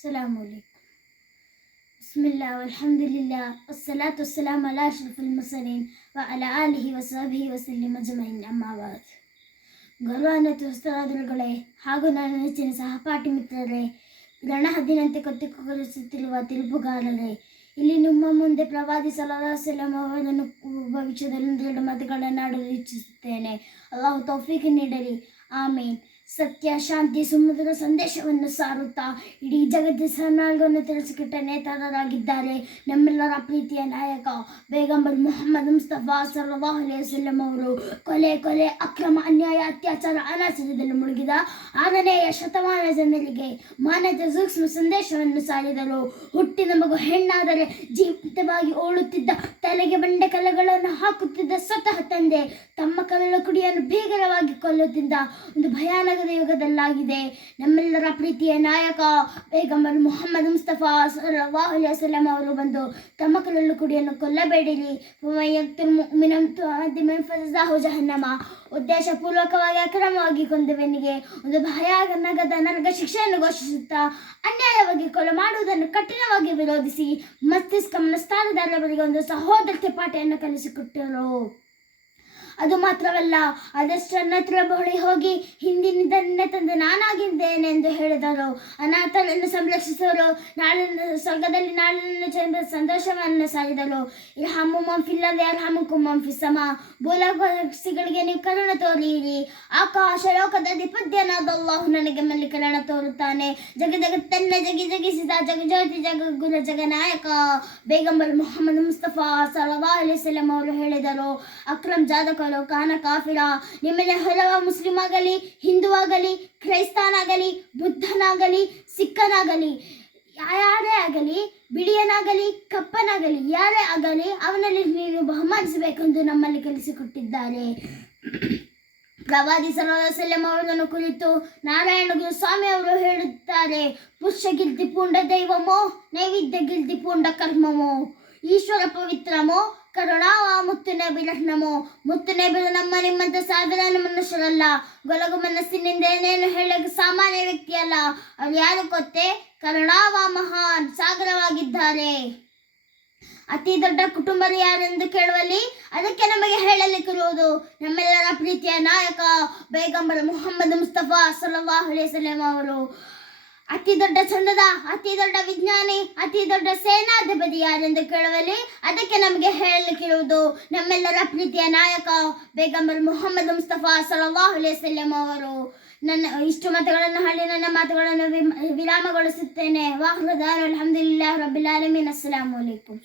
Assalamualaikum. Bismillah, alhamdulillah, wassalatu wassalamu ala ashrafil mursalin wa ala alihi wa sahbihi wa sallim ajma'in, amma ba'd. ಗೌರವಾನ್ವಿತ ಉಸ್ತರಾದಿಗಳೇ ಹಾಗೂ ನನ್ನ ನೆಚ್ಚಿನ ಸಹಪಾಠಿ ಮಿತ್ರರೇ, ರಣಹದ್ದಿನಂತೆ ಕತ್ತಿಗೊಳಿಸುತ್ತಿರುವ ತಿರುಪುಗಾರರೇ, ಇಲ್ಲಿ ನಿಮ್ಮ ಮುಂದೆ ಪ್ರವಾದಿ ಸಲ್ಲಲ್ಲಾಹು ಅಲೈಹಿ ವಸಲ್ಲಂ ಅವರನ್ನು ಭವಿಷ್ಯದಲ್ಲಿ 2 ಮಾತುಗಳನ್ನು ಆಡಲು ಇಚ್ಛಿಸುತ್ತೇನೆ. ಅಲ್ಲಾಹು ತೌಫೀಕ್ ನೀಡಲಿ, ಆಮೀನ್. ಸತ್ಯ, ಶಾಂತಿ, ಸುಮಧುರ ಸಂದೇಶವನ್ನು ಸಾರುತ್ತಾ ಇಡೀ ಜಗತ್ತಿನ ಸನ್ಮಾರ್ಗವನ್ನು ತಿಳಿಸಿಕೊಟ್ಟ ನೇತಾರರಾಗಿದ್ದಾರೆ ನಮ್ಮೆಲ್ಲರ ಪ್ರೀತಿಯ ನಾಯಕ ಪೈಗಂಬರ್ ಮುಹಮ್ಮದ್ ಮುಸ್ತಫಾ ಸಲ್ಲಲ್ಲಾಹು ಅಲೈಹಿ ವಸಲ್ಲಂ ಅವರು. ಕೊಲೆ, ಅಕ್ರಮ, ಅನ್ಯಾಯ, ಅತ್ಯಾಚಾರ, ಅನಾಚಾರದಲ್ಲಿ ಮುಳುಗಿದ 6ನೆಯ ಶತಮಾನ ಜನರಿಗೆ ಮಾನವೀಯತೆ ಸೂಕ್ಷ್ಮ ಸಂದೇಶವನ್ನು ಸಾರಿದರು. ಹುಟ್ಟಿದ ಮಗು ಹೆಣ್ಣಾದರೆ ಜೀವಿತವಾಗಿ ಓಡುತ್ತಿದ್ದ, ತಲೆಗೆ ಬಂಡೆ ಕಲ್ಲುಗಳನ್ನು ಹಾಕುತ್ತಿದ್ದ ಸ್ವತಃ ತಂದೆ ತಮ್ಮ ಕರಳ ಕುಡಿಯನ್ನು ಭೀಕರವಾಗಿ ಕೊಲ್ಲುತ್ತಿದ್ದ ಒಂದು ಭಯಾನಕ ಯುಗದಲ್ಲಾಗಿದೆ. ನಮ್ಮೆಲ್ಲರ ಪ್ರೀತಿಯ ನಾಯಕ ಪೈಗಂಬರ್ ಮುಹಮ್ಮದ್ ಮುಸ್ತಫಾ ಸಲ್ಲಲ್ಲಾಹು ಅಲೈಹಿ ವಸಲ್ಲಂ ಅವರು ಬಂದು ತಮ್ಮ ಕರಳು ಕುಡಿಯನ್ನು ಕೊಲ್ಲಬೇಡಿರಿ, ಜಹನ್ನಮ, ಉದ್ದೇಶಪೂರ್ವಕವಾಗಿ ಅಕ್ರಮವಾಗಿ ಕೊಂದವನಿಗೆ ಒಂದು ಭಯಾನಕದ ನರಕ ಶಿಕ್ಷೆಯನ್ನು ಘೋಷಿಸುತ್ತಾ ಅನ್ಯಾಯವಾಗಿ ಕೊಲೆ ಮಾಡುವುದನ್ನು ಕಠಿಣವಾಗಿ ವಿರೋಧಿಸಿ ಮಸ್ತಿಷ್ಕ ಮನಸ್ಥಾನದವರಿಗೆ ಒಂದು ಸಹೋದರತೆ ಪಾಠವನ್ನು ಕಲಿಸಿಕೊಟ್ಟರು. ಅದು ಮಾತ್ರವಲ್ಲ, ಅದಷ್ಟನ್ನ ಬಳಿ ಹೋಗಿ ಹಿಂದಿನಿಂದ ನಿನ್ನೆ ತಂದೆ ನಾನಾಗಿದ್ದೇನೆ ಎಂದು ಹೇಳಿದರು. ಅನಾಥರನ್ನು ಸಂರಕ್ಷಿಸಲು ಸ್ವರ್ಗದಲ್ಲಿ ನಾಳಿನ ಚಂದ ಸಂತೋಷವನ್ನು ಸಾರಿದರು. ಇರ್ಹಮು ಮನ್ ಫಿಲ್ ಅರ್ದಿ ಯರ್ಹಮುಕುಂ ಮನ್ ಫಿಸ್ ಸಮಾ, ಭೂಲೋಕವಾಸಿಗಳಿಗೆ ನೀವು ಕರುಣೆ ತೋರಿರಿ, ಆಕಾಶ ಲೋಕದ ಅಧಿಪತ್ಯನಾದ ಅಲ್ಲಾಹು ನನಗೆ ಮಲ್ಲಿ ಕರುಣೆ ತೋರುತ್ತಾನೆ. ಜಗತ್ತನ್ನ ಜಗಿಸಿದ ಜಗಜ್ಯೋತಿ ಜಗಗುರು ಜಗನಾಯಕ ಪೈಗಂಬರ್ ಮುಹಮ್ಮದ್ ಮುಸ್ತಫಾ ಸಲ್ಲಲ್ಲಾಹು ಅಲೈಹಿ ವಸಲ್ಲಂ ಅವರು ಹೇಳಿದರು, ಅಕ್ರಮ್ ಜಾದಕ ಕಾನ ಕಾಫಿರ, ನಿಮ್ಮನೆ ಹಲವ ಮುಸ್ಲಿಂ ಆಗಲಿ, ಹಿಂದೂ ಆಗಲಿ, ಕ್ರೈಸ್ತನಾಗಲಿ, ಬುದ್ಧನಾಗಲಿ, ಸಿಖ್ಖನಾಗಲಿ, ಯಾರೇ ಆಗಲಿ, ಬಿಳಿಯನಾಗಲಿ, ಕಪ್ಪನಾಗಲಿ, ಯಾರೇ ಆಗಲಿ ಅವನಲ್ಲಿ ನೀನು ಬಹುಮಾನಿಸಬೇಕೆಂದು ನಮ್ಮಲ್ಲಿ ಕಲಿಸಿಕೊಟ್ಟಿದ್ದಾರೆ. ಪ್ರವಾದಿ ಸಲ್ಲಲ್ಲಾಹು ಅಲೈಹಿ ವಸಲ್ಲಂ ಅವರನ್ನು ಕುರಿತು ನಾರಾಯಣ ಗುರು ಸ್ವಾಮಿ ಅವರು ಹೇಳುತ್ತಾರೆ, ಪುರುಷ ಗಿಲ್ತಿ ಪೂಂಡ ದೈವಮೋ, ನೈವೇದ್ಯ ಗಿಲ್ತಿ ಪೂಂಡ ಕರ್ಮಮೋ, ಈಶ್ವರ ಪವಿತ್ರಮೋ, ಕರುಣಾವ ಮುತ್ತು ನಬಿ ರಹ್ನಮೋ. ಮುತ್ತು ನಬಿರು ನಮ್ಮ ನಿಮ್ಮಂತ ಸಾಧಾರಣ ಮನುಷ್ಯರಲ್ಲ, ಗೊಲಗು ಮನಸ್ಸಿನಿಂದ ಏನೇನು ಹೇಳಕ್ಕೆ ಸಾಮಾನ್ಯ ವ್ಯಕ್ತಿಯಲ್ಲ. ಅವ್ರು ಯಾರು ಗೊತ್ತೇ? ಕರುಣಾವ ಮಹಾನ್ ಸಾಗರವಾಗಿದ್ದಾರೆ. ಅತಿ ದೊಡ್ಡ ಕುಟುಂಬರು ಯಾರೆಂದು ಕೇಳುವಲ್ಲಿ ಅದಕ್ಕೆ ನಮಗೆ ಹೇಳಲಿಕ್ಕಿರುವುದು ನಮ್ಮೆಲ್ಲರ ಪ್ರೀತಿಯ ನಾಯಕ ಪೈಗಂಬರ್ ಮುಹಮ್ಮದ್ ಮುಸ್ತಫಾ ಸಲ್ಲಲ್ಲಾಹು ಅಲೈಹಿ ವಸಲ್ಲಂ ಅವರು. ಅತಿ ದೊಡ್ಡ ಚಂದದ, ಅತಿ ದೊಡ್ಡ ವಿಜ್ಞಾನಿ, ಅತಿ ದೊಡ್ಡ ಸೇನಾಧಿಪತಿ ಯಾರೆಂದು ಕೇಳುವಲ್ಲಿ ಅದಕ್ಕೆ ನಮಗೆ ಹೇಳಲಿಕ್ಕಿರುವುದು ನಮ್ಮೆಲ್ಲರ ಪ್ರೀತಿಯ ನಾಯಕ ಪೈಗಂಬರ್ ಮುಹಮ್ಮದ್ ಮುಸ್ತಫಾ ಸಲ್ಲಲ್ಲಾಹು ಅಲೈಹಿ ವಸಲ್ಲಂ ಅವರು. ಇಷ್ಟು ಮಾತುಗಳನ್ನು ಹೇಳಿ ನನ್ನ ಮಾತುಗಳನ್ನು ವಿರಾಮಗೊಳಿಸುತ್ತೇನೆ. ವಾಹ್ರು ದಾರು ಅಲ್ಹಮ್ದುಲಿಲ್ಲಾಹಿ ರಬ್ಬಿಲ್ ಆಲಮೀನ್. ಅಸ್ಸಲಾಮು ಅಲೈಕುಂ.